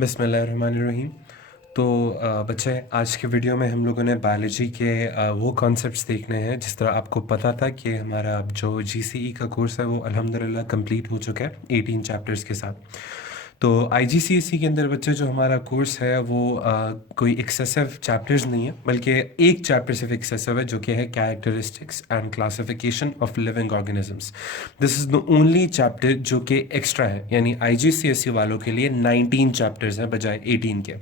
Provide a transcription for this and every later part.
बिस्मिल्लाहिर्रहमानिर्रहीम। तो बच्चे, आज के वीडियो में हम लोगों ने बायोलॉजी के वो कॉन्सेप्ट्स देखने हैं। जिस तरह आपको पता था कि हमारा जो जीसीई का कोर्स है वो अल्हम्दुलिल्लाह कंप्लीट हो चुका है 18 चैप्टर्स के साथ। तो आईजीसीएसई के अंदर बच्चे जो हमारा कोर्स है वो कोई एक्सेसिव चैप्टर्स नहीं है, बल्कि एक चैप्टर सिर्फ एक्सेसिव है जो कि है characteristics and classification of living organisms. This is the only chapter जो कि एक्स्ट्रा है, यानी आईजीसीएसई वालों के लिए 19 चैप्टर्स हैं बजाय 18 के।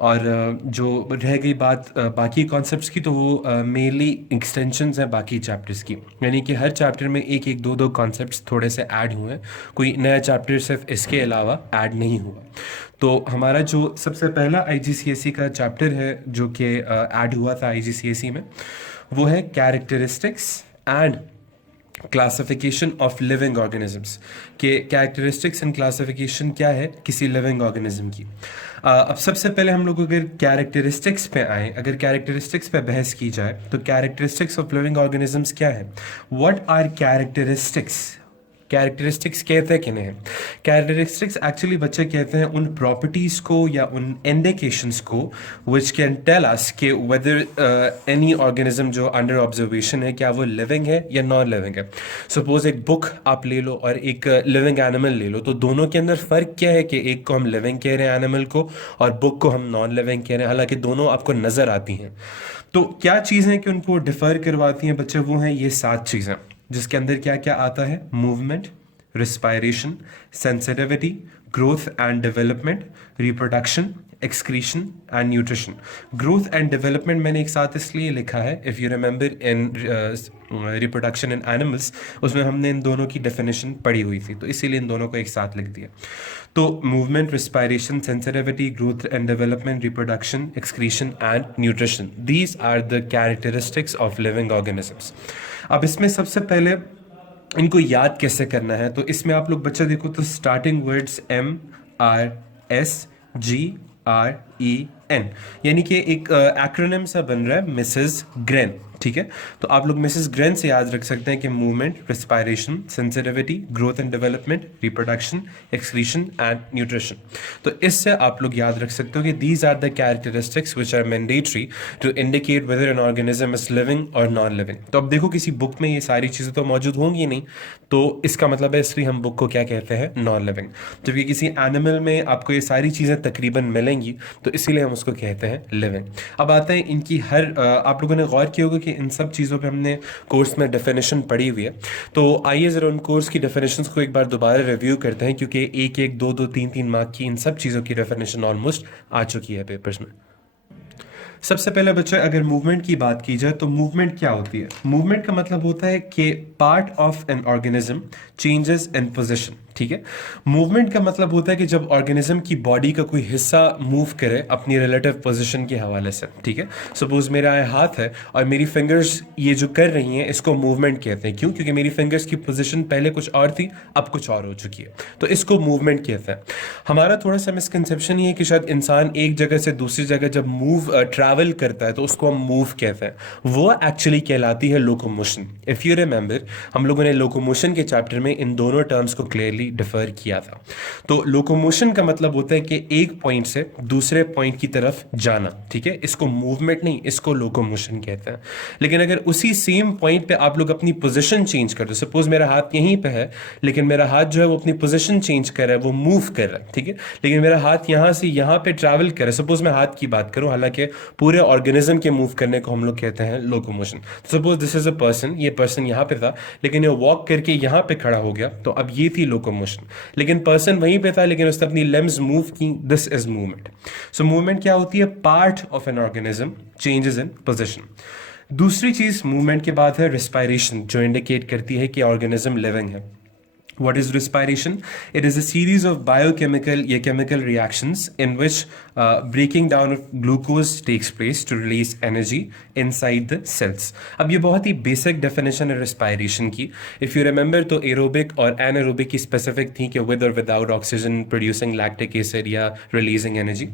और जो रह गई बात बाकी कॉन्सेप्ट्स की, तो वो मेनली एक्सटेंशंस हैं बाकी चैप्टर्स की, यानी कि हर चैप्टर में एक एक दो दो कॉन्सेप्ट्स थोड़े से ऐड हुए हैं। कोई नया चैप्टर सिर्फ इसके अलावा ऐड नहीं हुआ। तो हमारा जो सबसे पहला आईजीसीएसई का चैप्टर है जो कि ऐड हुआ था आईजीसीएसई में, वो है characteristics and classification of living organisms. के कैरेक्टरिस्टिक्स एंड क्लासिफिकेशन क्या है किसी लिविंग ऑर्गेनिज्म की। अब सबसे पहले हम लोग अगर कैरेक्टरिस्टिक्स पे आए, अगर कैरेक्टरिस्टिक्स पे बहस की जाए तो कैरेक्टरिस्टिक्स ऑफ लिविंग ऑर्गेनिजम्स क्या है। What are characteristics. कैरेक्टरिस्टिक्स कहते हैं किन्हें। कैरेक्टरिस्टिक्स एक्चुअली बच्चे कहते हैं उन प्रॉपर्टीज़ को या उन इंडिकेशंस को विच कैन टेल अस कि वेदर एनी ऑर्गेनिज्म जो अंडर ऑब्जर्वेशन है क्या वो लिविंग है या नॉन लिविंग है। सपोज एक बुक आप ले लो और एक लिविंग एनिमल ले लो, तो दोनों के अंदर फ़र्क क्या है कि एक को हम लिविंग कह रहे हैं एनिमल को, और बुक को हम नॉन लिविंग कह रहे हैं, हालांकि दोनों आपको नज़र आती हैं। तो क्या चीज़ें कि उनको डिफ़र करवाती हैं बच्चे, वो हैं ये 7 चीज़ें, जिसके अंदर क्या क्या आता है। Movement, respiration, sensitivity, growth and development, reproduction, excretion and nutrition. Growth and development मैंने एक साथ इसलिए लिखा है, if you remember in reproduction in animals, उसमें हमने इन दोनों की डेफिनेशन पढ़ी हुई थी, तो इसीलिए इन दोनों को एक साथ लिख दिया। तो movement, respiration, sensitivity, growth and development, reproduction, excretion and nutrition, these are the characteristics of living organisms. अब इसमें सबसे पहले इनको याद कैसे करना है, तो इसमें आप लोग बच्चा देखो तो स्टार्टिंग वर्ड्स MRSGREN, यानी कि एक एक्रोनिम सा बन रहा है मिसेस ग्रेन। ठीक है, तो आप लोग मिसेस ग्रेन से याद रख सकते हैं कि movement, respiration, sensitivity, growth and development, reproduction, excretion and nutrition. तो इससे आप लोग याद रख सकते हो कि these are the characteristics which are mandatory to indicate whether an organism is living और नॉन लिविंग। तो अब देखो किसी बुक में ये सारी चीज़ें तो मौजूद होंगी नहीं, तो इसका मतलब है इसलिए हम बुक को क्या कहते हैं, नॉन लिविंग। जबकि किसी एनिमल में आपको ये सारी चीज़ें तकरीबन मिलेंगी, तो इसीलिए हम उसको कहते हैं लिविंग। अब आते हैं इनकी हर आप लोगों ने गौर किया होगा कि इन सब चीज़ों पे हमने कोर्स में डेफिनेशन पढ़ी हुई है। तो आइए ज़रा उन कोर्स की डेफिनेशंस को एक बार दोबारा रिव्यू करते हैं, क्योंकि एक एक दो दो तीन तीन मार्क की इन सब चीज़ों की डेफिनेशन ऑलमोस्ट आ चुकी है पेपर्स में। सबसे पहले बच्चा अगर मूवमेंट की बात की जाए तो मूवमेंट क्या होती है। मूवमेंट का मतलब होता है कि part of an organism changes in position. ठीक है, मूवमेंट का मतलब होता है कि जब ऑर्गेनिज्म की बॉडी का कोई हिस्सा मूव करे अपनी रिलेटिव पोजीशन के हवाले से। ठीक है, सपोज मेरा हाथ है और मेरी फिंगर्स ये जो कर रही हैं इसको मूवमेंट कहते हैं। क्यों? क्योंकि मेरी फिंगर्स की पोजीशन पहले कुछ और थी, अब कुछ और हो चुकी है, तो इसको मूवमेंट कहते हैं। हमारा थोड़ा सा मिसकंसेप्शन ये है कि शायद इंसान एक जगह से दूसरी जगह जब ट्रैवल करता है तो उसको हम मूव कहते हैं, वो एक्चुअली कहलाती है लोकोमोशन। इफ़ यू रिमेंबर, हम लोगों ने लोकोमोशन के चैप्टर में इन दोनों टर्म्स को क्लियरली डिफर किया था। तो लोकोमोशन का मतलब होता है कि एक पॉइंट से दूसरे पॉइंट की तरफ जाना। ठीक है, इसको मूवमेंट नहीं, इसको लोकोमोशन कहते हैं। लेकिन अगर उसी सेम पॉइंट पे आप लोग अपनी पोजीशन चेंज कर दो, सपोज मेरा हाथ यहीं पे है लेकिन मेरा हाथ जो है वो अपनी पोजीशन चेंज कर रहा है, वो मूव कर रहा है। ठीक है, लेकिन मेरा हाथ यहाँ से यहाँ पे ट्रैवल कर रहा है, सपोज मैं हाथ की बात करूँ, हालांकि पूरे ऑर्गेनिज्म के मूव करने को हम लोग कहते हैं locomotion. Suppose this is a person, ये पर्सन यहाँ पे था लेकिन ये वॉक करके यहाँ पे खड़ा हो गया, तो अब ये थी लोकोमोशन। लेकिन पर्सन वहीं पे था लेकिन उसने अपनी लिम्स मूव की, this is movement. So movement क्या होती है, part of an organism changes in position. दूसरी चीज मूवमेंट के बाद है रिस्पायरेशन, जो इंडिकेट करती है कि ऑर्गेनिज्म लिविंग है। What is respiration? It is a series of biochemical या chemical reactions in which breaking down of glucose takes place to release energy inside the cells. अब ये बहुत ही basic definition है respiration की। If you remember तो aerobic और anaerobic की specific थी कि with or without oxygen producing lactic acid या releasing energy।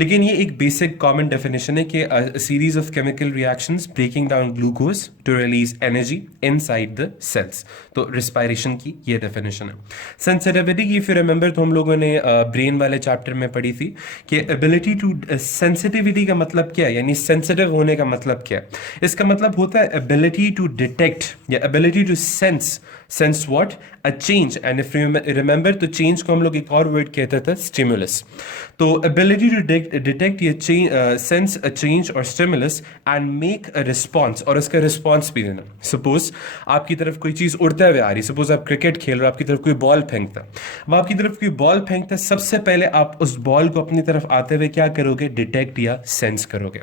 लेकिन ये एक basic common definition है कि a series of chemical reactions breaking down glucose to release energy inside the cells। तो respiration की ये definition डेफिनेशन है। सेंसिटिविटी की इफ यू रिमेंबर तो हम लोगों ने ब्रेन वाले चैप्टर में पढ़ी थी कि एबिलिटी टू, सेंसिटिविटी का मतलब क्या है, यानी सेंसिटिव होने का मतलब क्या है। इसका मतलब होता है एबिलिटी टू डिटेक्ट या ability to sense what, a change. And if you remember तो चेंज को हम लोग एक और वर्ड कहते थे स्टिमुलस। तो एबिलिटी टू डिटेक्ट ये सेंस अ चेंज और stimulus and make a response, और उसका रिस्पॉन्स भी देना। सपोज आपकी तरफ कोई चीज उड़ते हुए आ रही, सपोज आप क्रिकेट खेल रहे हो, आपकी तरफ कोई बॉल फेंकता, अब आपकी तरफ कोई बॉल फेंकता, सबसे पहले आप उस बॉल को अपनी तरफ आते हुए क्या करोगे, डिटेक्ट या सेंस करोगे।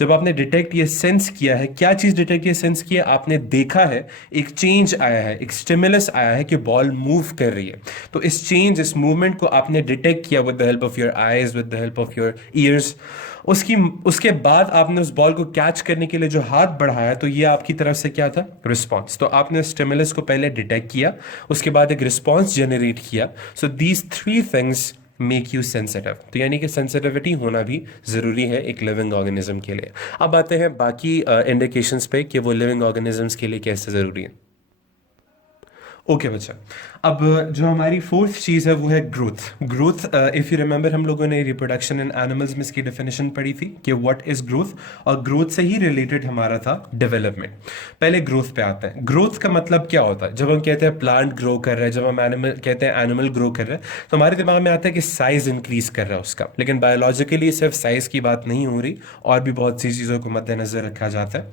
जब आपने डिटेक्ट या सेंस किया है, क्या चीज डिटेक्ट या सेंस किया, आपने देखा है एक चेंज आया है, एक स्टिमुलस आया है कि बॉल मूव कर रही है, तो इस चेंज, इस मूवमेंट को आपने डिटेक्ट किया with the help of your eyes, with the help of your ears. उसके बाद आपने उस बॉल को कैच करने के लिए जो हाथ बढ़ाया, तो ये आपकी तरफ से क्या था, रिस्पॉन्स। तो आपने स्टिमुलस को पहले डिटेक्ट किया, उसके बाद एक रिस्पॉन्स जनरेट किया। So these three things make you sensitive. तो यानी कि सेंसिटिविटी होना भी जरूरी है एक लिविंग ऑर्गेनिज्म के लिए। अब आते हैं बाकी इंडिकेशंस पे कि वो लिविंग ऑर्गेनिजम्स के लिए कैसे जरूरी है। ओके बच्चा, अब जो हमारी फोर्थ चीज़ है वो है growth. Growth, if you remember हम लोगों ने रिप्रोडक्शन इन एनिमल्स में इसकी डेफिनेशन पढ़ी थी कि व्हाट इज ग्रोथ, और ग्रोथ से ही रिलेटेड हमारा था डेवलपमेंट। पहले ग्रोथ पे आते हैं। ग्रोथ का मतलब क्या होता है, जब हम कहते हैं प्लांट ग्रो कर रहा है, जब हम एनिमल कहते हैं एनिमल ग्रो कर रहा है, तो हमारे दिमाग में आता है कि साइज इंक्रीज कर रहा है उसका। लेकिन बायोलॉजिकली सिर्फ साइज की बात नहीं हो रही, और भी बहुत सी चीज़ों को मद्देनजर रखा जाता है।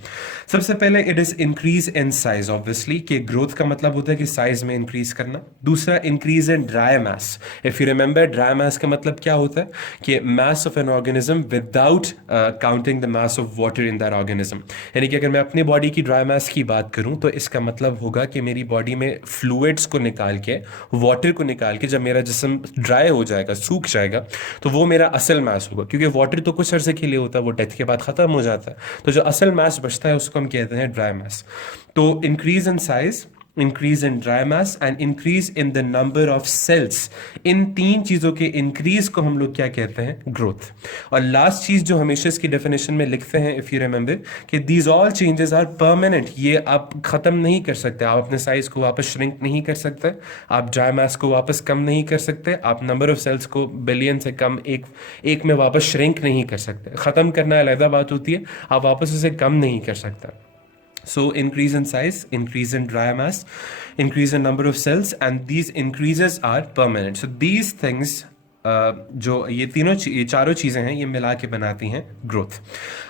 सबसे पहले it is increase in size, obviously कि ग्रोथ का मतलब होता है कि साइज में इंक्रीज करना। दूसरा, increase in dry mass. If you remember, dry मास का मतलब क्या होता है कि mass of an organism without counting the mass of water in that organism. यानी कि अगर मैं अपनी बॉडी की ड्राई मास की बात करूं, तो इसका मतलब होगा कि मेरी बॉडी में फ्लूइड्स को निकाल के, वाटर को निकाल के, जब मेरा जिस्म ड्राई हो जाएगा, सूख जाएगा, तो वो मेरा असल मास होगा। क्योंकि वाटर तो कुछ अरसे के लिए होता है, वो डेथ के बाद खत्म हो जाता है। तो जो असल मास बचता है उसको हम कहते हैं ड्राई मास। तो increase in size, increase in dry mass and increase in the number of cells, इन तीन चीजों के इंक्रीज को हम लोग क्या कहते हैं, ग्रोथ। और लास्ट चीज जो हमेशा इसकी डेफिनेशन में लिखते हैं, इफ यू रिमेंबर, कि these all changes are permanent. ये आप खत्म नहीं कर सकते, आप अपने साइज को वापस श्रिंक नहीं कर सकते, आप ड्राई मास को वापस कम नहीं कर सकते, आप नंबर ऑफ सेल्स को बिलियन से कम एक में वापस श्रिंक नहीं कर सकते। खत्म करना अलग बात होती है, आप वापस उसे कम नहीं कर सकते। So increase in size, increase in dry mass, increase in number of cells, and these increases are permanent. So these things, जो ये चारों चीज़ें हैं, ये मिला के बनाती हैं ग्रोथ।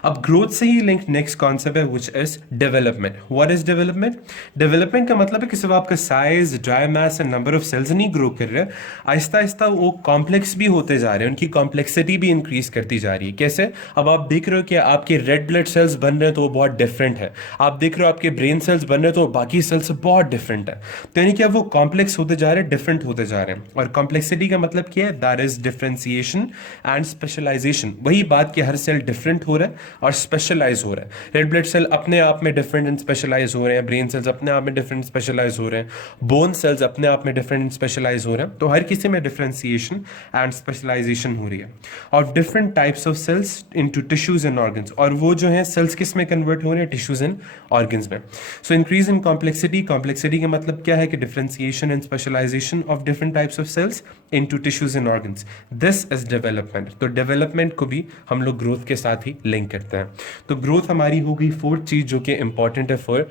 अब ग्रोथ से ही लिंक नेक्स्ट कॉन्सेप्ट है which is development. What is development? Development का मतलब है कि सिर्फ आपका size, dry mass and number of cells नहीं ग्रो कर रहे हैं, आहिस्ता आहिस्ता वो कॉम्प्लेक्स भी होते जा रहे हैं, उनकी कॉम्प्लेक्सिटी भी इंक्रीज करती जा रही है। कैसे? अब आप देख रहे हो कि आपके रेड ब्लड सेल्स बन रहे हैं तो वो बहुत डिफरेंट है, आप देख रहे हो आपके ब्रेन सेल्स बन रहे हैं तो बाकी सेल्स से बहुत डिफरेंट है। तो यानी कि अब वो कॉम्प्लेक्स होते जा रहे हैं, डिफरेंट होते जा रहे हैं। और कॉम्प्लेक्सिटी का मतलब क्या है? That is differentiation and specialization. वही बात कि हर सेल डिफरेंट हो रहा है और स्पेशलाइज हो रहा है। रेड ब्लड सेल अपने आप में डिफरेंट एंड स्पेशलाइज हो रहे हैं, ब्रेन सेल्स अपने आप में डिफरेंट स्पेशलाइज हो रहे हैं, बोन सेल्स अपने आप में डिफरेंट एंड स्पेशलाइज हो रहे हैं। तो हर किसी में डिफरेंशिएशन एंड स्पेशलाइजेशन हो रही है। और different types of cells into tissues and organs, और वो जो है सेल्स किस में कन्वर्ट हो रहे हैं? टिश्यूज एंड ऑर्गन्स में। So increase in complexity, complexity का मतलब क्या है कि differentiation and specialization of different types of cells into tissues and organs, this is development. तो डेवलपमेंट को भी हम लोग ग्रोथ के साथ ही लिंक करते हैं। तो ग्रोथ हमारी हो गई फोर्थ चीज जो कि इंपॉर्टेंट है for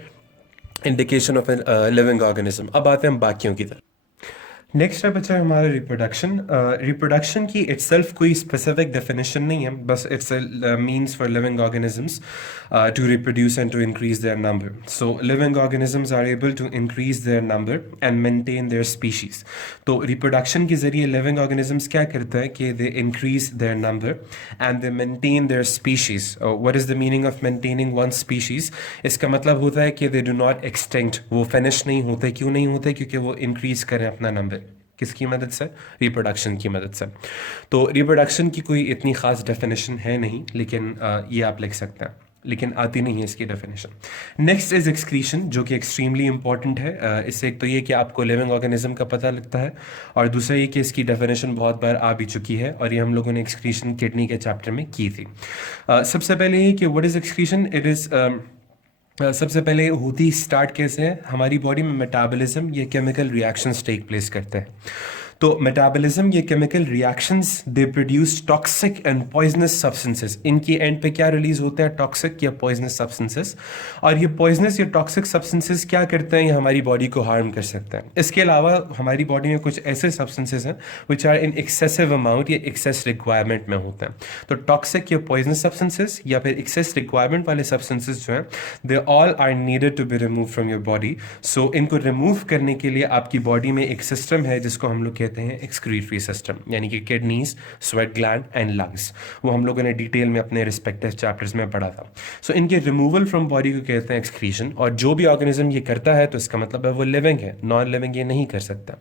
indication of an living organism. अब आते हैं हम बाकियों की तरफ। नेक्स्ट है बच्चा हमारा रिप्रोडक्शन। रिप्रोडक्शन की इटसेल्फ कोई स्पेसिफिक डेफिनेशन नहीं है, बस it's means for living organisms to reproduce and to increase their number. So living organisms are able to increase their number and maintain their species. तो reproduction के जरिए living organisms क्या करते हैं कि they increase their number and they maintain their species. What is the meaning of maintaining one species? इसका मतलब होता है कि दे डू नॉट एक्सटिंक्ट, वो फिनिश नहीं होते। क्यों नहीं होते? क्योंकि वो इंक्रीज करें अपना नंबर। किसकी मदद से? रिप्रोडक्शन की मदद से। तो रिप्रोडक्शन की कोई इतनी ख़ास डेफिनेशन है नहीं, लेकिन ये आप लिख सकते हैं, लेकिन आती नहीं है इसकी डेफिनेशन। नेक्स्ट इज एक्सक्रीशन, जो कि एक्सट्रीमली इंपॉर्टेंट है। इससे एक तो ये कि आपको लिविंग ऑर्गेनिज्म का पता लगता है, और दूसरा ये कि इसकी डेफिनेशन बहुत बार आ भी चुकी है, और ये हम लोगों ने एक्सक्रीशन किडनी के चैप्टर में की थी। सबसे पहले ये कि what is excretion? It is सबसे पहले होती स्टार्ट कैसे है, हमारी बॉडी में मेटाबॉलिज्म, ये केमिकल रिएक्शंस टेक प्लेस करते हैं। तो मेटाबॉलिज्म, ये chemical reactions, they produce toxic and poisonous substances. इनकी एंड पे क्या रिलीज होता है, टॉक्सिक या पॉइजनस सब्सटेंसेस। और ये पॉइजनस या टॉक्सिक सब्सटेंसेस क्या करते हैं, ये हमारी बॉडी को हार्म कर सकते हैं। इसके अलावा हमारी बॉडी में कुछ ऐसे सब्सटेंसेस हैं which are in excessive amount या एक्सेस रिक्वायरमेंट में होते हैं। तो टॉक्सिक या पॉइजनस सब्सटेंसेस या फिर एक्सेस रिक्वायरमेंट वाले सब्सटेंसेस जो हैं, they all are needed to be remove from your body. So इनको रिमूव करने के लिए आपकी बॉडी में एक सिस्टम है जिसको हम लोग कहते हैं एक्सक्रीटरी सिस्टम, यानी कि kidneys, sweat gland and lungs. वो हम लोगों ने डिटेल में अपने रिस्पेक्टिव चैप्टर्स में पढ़ा था। सो इनके रिमूवल फ्रॉम बॉडी को कहते हैं एक्सक्रीशन। और जो भी ऑर्गेनिज्म ये करता है तो इसका मतलब है वो लिविंग है, नॉन लिविंग ये नहीं कर सकता।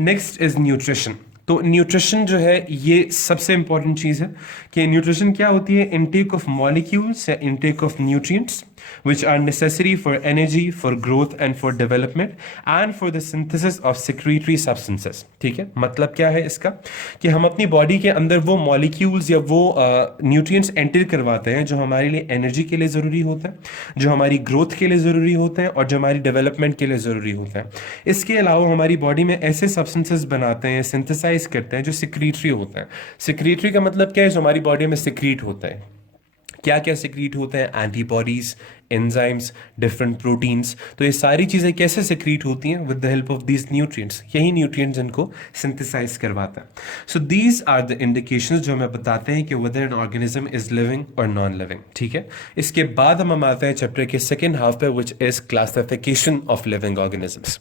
Next is nutrition. तो न्यूट्रिशन जो है ये सबसे इंपॉर्टेंट चीज़ है कि न्यूट्रिशन क्या होती है, इनटेक ऑफ मॉलिक्यूल्स या intake of nutrients which are necessary for energy, for growth and for development and for the synthesis of secretory substances। ठीक है, मतलब क्या है इसका, कि हम अपनी बॉडी के अंदर वो मॉलिक्यूल्स या वो न्यूट्रिएंट्स एंटर करवाते हैं जो हमारे लिए एनर्जी के लिए ज़रूरी होते हैं, जो हमारी ग्रोथ के लिए ज़रूरी होते हैं और जो हमारी डेवलपमेंट के लिए ज़रूरी होते हैं। इसके अलावा हमारी बॉडी में ऐसे सब्सटेंसेस बनाते हैं, सिंथेसाइज करते हैं जो सिक्रीटरी होते हैं। सिक्रीटरी का मतलब क्या है, जो हमारी बॉडी में सिक्रीट होता है। क्या क्या सिक्रीट होते हैं, एंटीबॉडीज, एंजाइम्स, डिफरेंट प्रोटीन्स। तो ये सारी चीज़ें कैसे सिक्रीट होती हैं, with the help of these nutrients. यही न्यूट्रिएंट्स इनको सिंथेसाइज करवाता है। So these are the indications जो हमें बताते हैं कि whether an organism is living और नॉन लिविंग। ठीक है, इसके बाद हम आते हैं चैप्टर के सेकेंड हाफ पे, which is classification of living organisms.